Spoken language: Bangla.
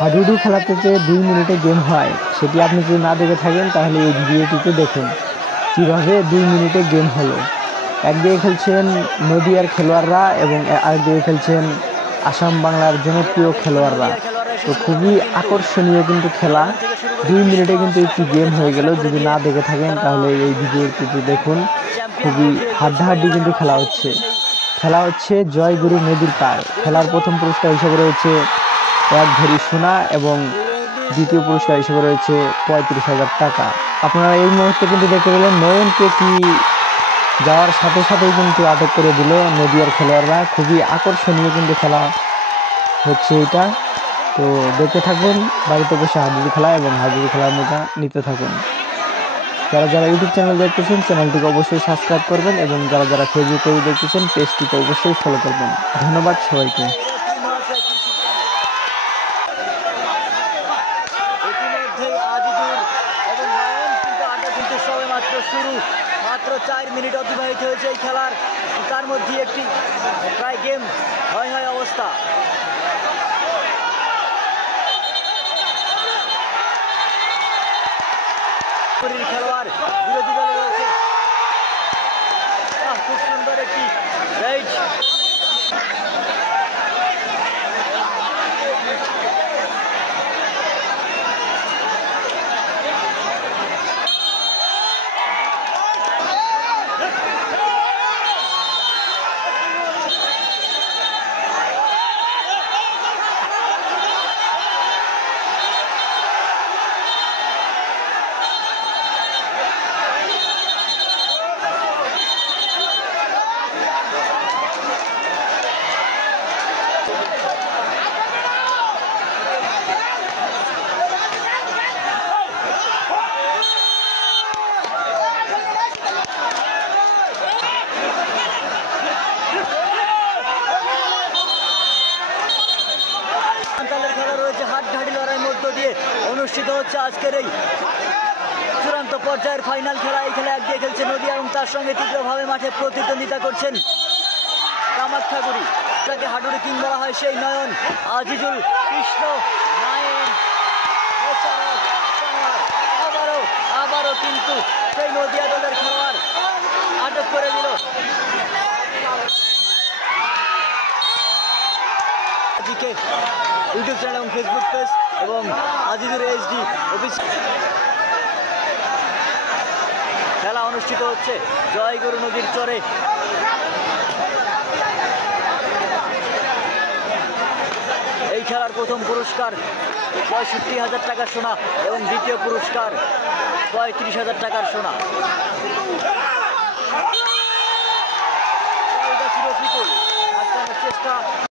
হাডুডু খেলাতে যে 2 মিনিটে গেম হয় সেটি আপনি যদি না দেখে থাকেন তাহলে এই ভিডিওটিতে দেখুন কিভাবে 2 মিনিটে গেম হলো। একদিকে খেলছেন নদিয়ার খেলোয়াড়রা এবং আরেকদিকে খেলছেন আসাম বাংলার জনপ্রিয় খেলোয়াড়রা। তো খুবই আকর্ষণীয় কিন্তু খেলা, 2 মিনিটে কিন্তু একটি গেম হয়ে গেল। যদি না দেখে থাকেন তাহলে এই ভিডিওটিতে দেখুন, খুবই হাড্ডাহাড্ডি কিন্তু খেলা হচ্ছে জয়গুরু নদীর পার। খেলার প্রথম পুরস্কার হিসেবে রয়েছে 1 ভরি সোনা এবং দ্বিতীয় পুরস্কার হিসেবে রয়েছে 35,000 টাকা। আপনারা এই মুহূর্তে কিন্তু দেখতে পেলেন নয়নকে কি যাওয়ার সাথে সাথেই কিন্তু আটক করে দিল নদিয়ার খেলোয়াড়রা। খুবই আকর্ষণীয় কিন্তু খেলা হচ্ছে এটা। তো দেখতে থাকুন, বাড়িতে বসে হাডুডু খেলা এবং হাডুডু খেলার মজা নিতে থাকুন। যারা ইউটিউব চ্যানেল দেখতেছেন চ্যানেলটিকে অবশ্যই সাবস্ক্রাইব করবেন এবং যারা ফেসবুকে দেখতেছেন পেজটিকে অবশ্যই ফলো করবেন। ধন্যবাদ সবাইকে। মাত্র 4 মিনিট অতিবাহিত হয়েছে এই খেলার, তার মধ্যে একটি প্রায় গেম হয় অবস্থা। খেলোয়াড় বিরোধী দলে রয়েছে, খুব সুন্দর একটি রাইড। অনুষ্ঠিত হচ্ছে আজকের এই চূড়ান্ত পর্যায়ের ফাইনাল খেলা। এই খেলা একদিকে খেলছে নদিয়া এবং তার সঙ্গে তীব্রভাবে মাঠে প্রতিদ্বন্দ্বিতা করছেন কামাখ্যাগুড়ি, যাকে হাডুডু কিং বলা হয় সেই নয়ন, আজিজুল, কৃষ্ণ, নায়েন, আবারও কিন্তু সেই নদিয়া দলের খেলোয়াড় আটক করে দিল। ইউটিউব চ্যানেল এবং ফেসবুক পেজ এবং আজিজুর এইচডি অফিস খেলা অনুষ্ঠিত হচ্ছে জয়গুরু নদীর চরে। এই খেলার প্রথম পুরস্কার 65,000 টাকার সোনা এবং দ্বিতীয় পুরস্কার 35,000 টাকার সোনা। চেষ্টা